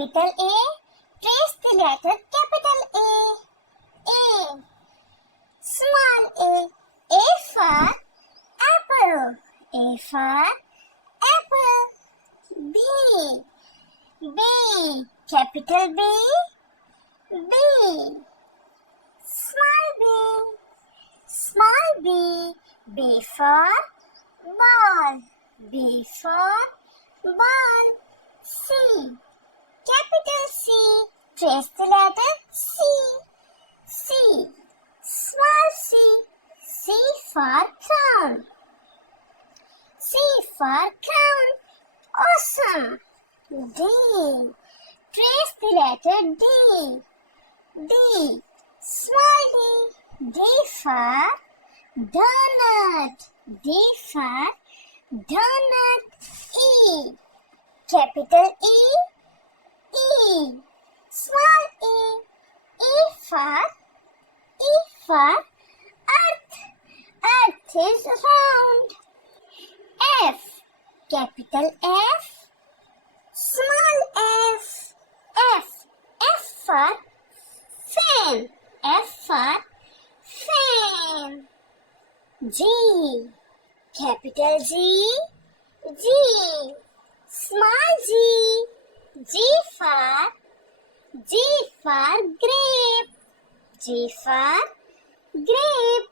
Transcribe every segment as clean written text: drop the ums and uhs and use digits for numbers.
capital A. Trace the letter capital A. A. Small a. A for apple. A for apple. B. B. Capital B. B. Small b. Small b. B for ball. B for ball. C. Capital C. Trace the letter C. C. Small c. C for crown. C for crown. Awesome. D. Trace the letter D. D. Small d. D for donut. D for donut. E. Capital E. E. Small e. E for earth. Earth is round. F. Capital F. Small f. F. F for fan. F for fan. G. Capital G. G. Small g. G for grape. G for grape.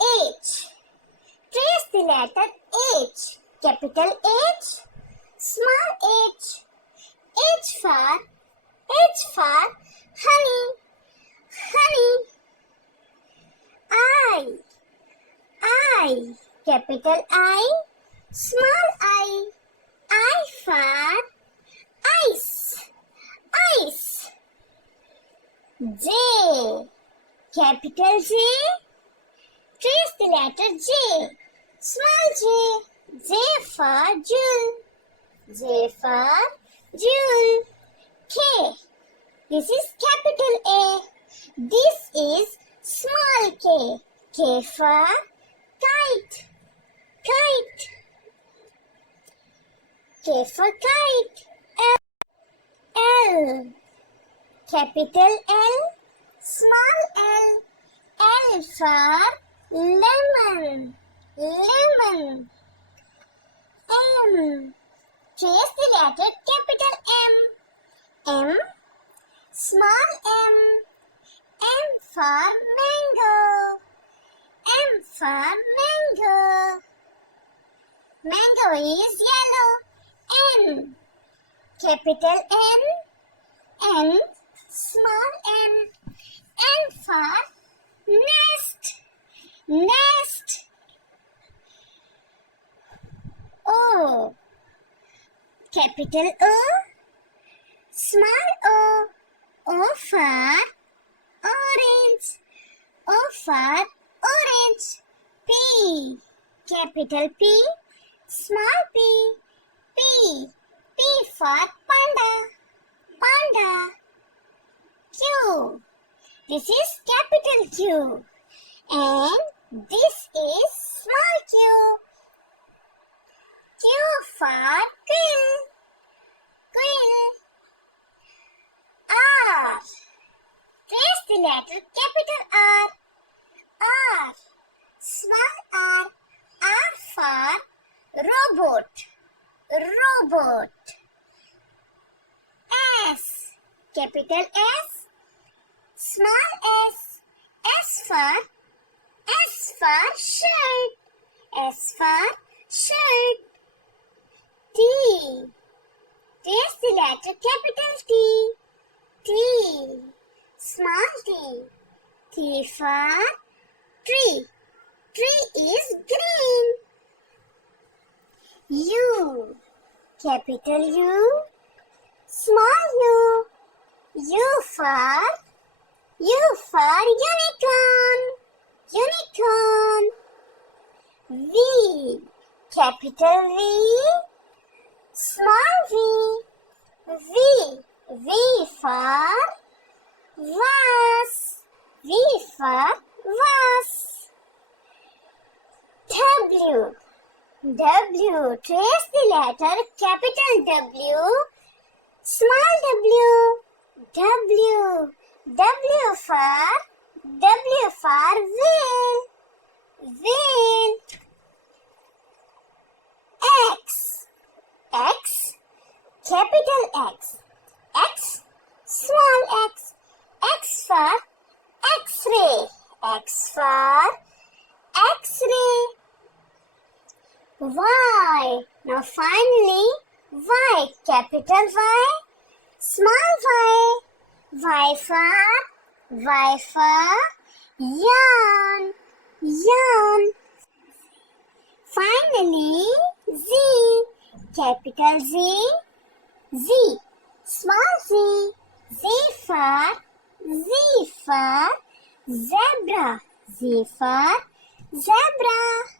H. Trace the letter H. Capital H. Small h. H for honey. Honey. I. Capital I. Small I. I for ice. Ice. J. Capital J. Trace the letter J. Small j. J for jewel. J for jewel. K. This is capital A. This is small k. K for kite. Kite. K for kite. L. Capital L. Small l. L for lemon. Lemon. M. Trace the letter capital M. M. Small m. M for mango. M for mango. Mango is yellow. N. Capital N. N. Small n. N for nest. Nest. O. Capital O. Small o. O for orange. O for orange. P. Capital P. Small p. P. P for panda. Panda. Q. This is capital Q. And this is small q. Q for quill. Quill. R. Trace the letter capital R. R. Small r. R for robot. Robot. S. Capital S. Small s. S for shirt. S for shirt. T. Trace the letter capital T. T. Small t. T for tree. Tree is green. U. Capital U. Small u. U for unicorn. Unicorn. V. Capital V. Small v. V for vase. V for vase. W. W. Trace the letter capital W, small w. W. W for wheel. Wheel. X. X. Capital X. X. Small x. X for X-ray. X for X-ray. Y. Now finally, Y. Capital Y. Small y. Y for yarn. Yarn. Finally, Z. Capital Z. Z. Small z. Z for zebra. Z for zebra.